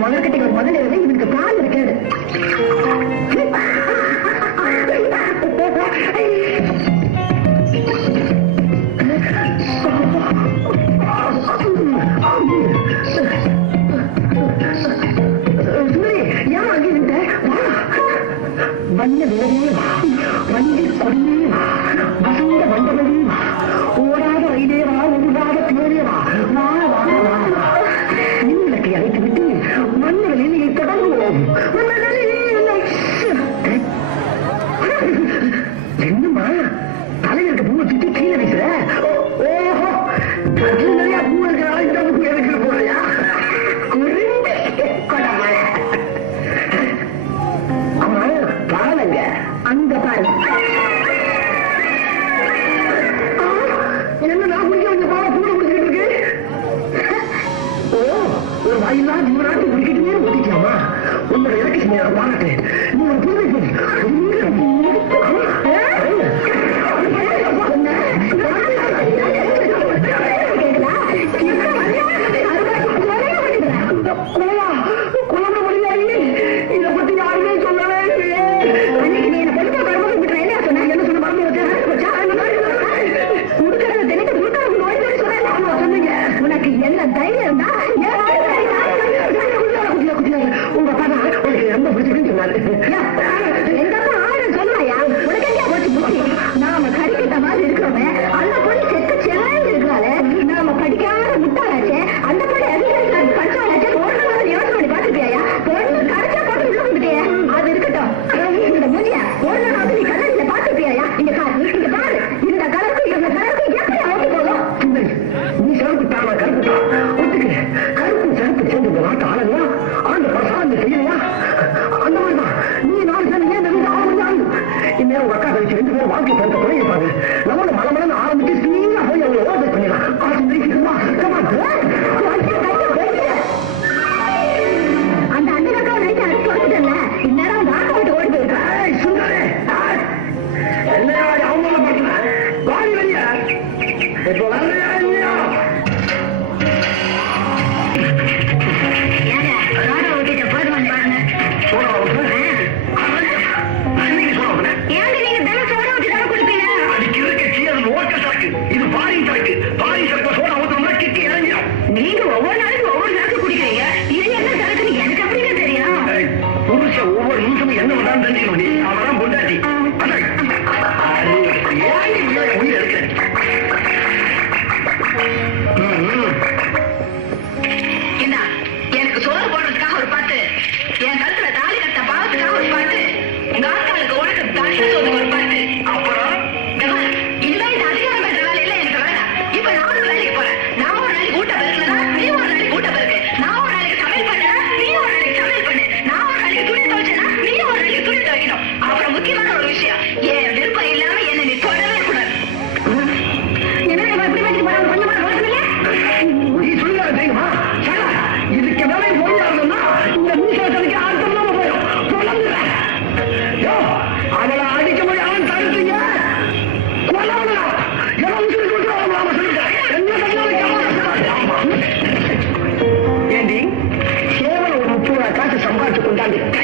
முதல்கட்டை முதல்ல இவனுக்கு கால் இருக்கிறது வண்ண விலையே வண்டி கொடியே வசந்த வந்தபடி ஓடாத வைதேவா ஒன்றாக தொடங்குவோம் மண்ண பாரு என்ன நான் குடிக்க வந்த பாவ கூட குடிச்சிட்டு இருக்கு ஓ ஒரு வாயிலா இவராட்டி குடிக்கிட்டு ஒட்டிக்கலாமா உங்களை இறக்கி பாராட்டு நீங்க எங்க அம்மா ஆயிரம் நாம கடிக்கிட்ட மாதிரி இருக்கிறவன் அந்த பொண்ணு செத்து செல்லாண்டு இருக்கிறாளே நாம படிக்காத முட்டாளாச்சே அந்த பொண்ணு அதிகாரி ஒரு நாள் பாத்துக்கியா பொண்ணு கடைச்சா போட்டு அது இருக்கட்டும். இந்த முடியா நீ கண்ணாடியில பாத்துப்பியா இந்த கார் பாரு. இந்த கலருக்கு இந்த கலருக்கு எப்படி ஓட்டு நீ கருப்பு தாமா கருப்பு சேர்ந்து இந்த நாட்டு பாட்டி பொறுத்த துணை இருப்பாங்க நம்மள மலை ஆரம்பிச்சு சீனா போய் அவங்க ஓவர் பண்ணிடலாம். அந்த அண்ணனுக்காக நைட்டு அடிச்சு கொடுத்துட்டல இந்நேரம் வாக்க விட்டு ஓடி போயிருக்கா சுந்தரே என்னையா அவமானப்படுத்தின வாடி வெளிய இப்போ வர்றியா இல்லையா? என்ன பண்ணாலும் தெரிஞ்சுக்கணும் நீ. அவன் பொண்டாட்டி.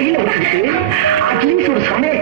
ಕೈ ಮುಗಿಸಿ ಅಟ್ಲೀಸ್ಟ್ ಒಂದು ಸಮಯ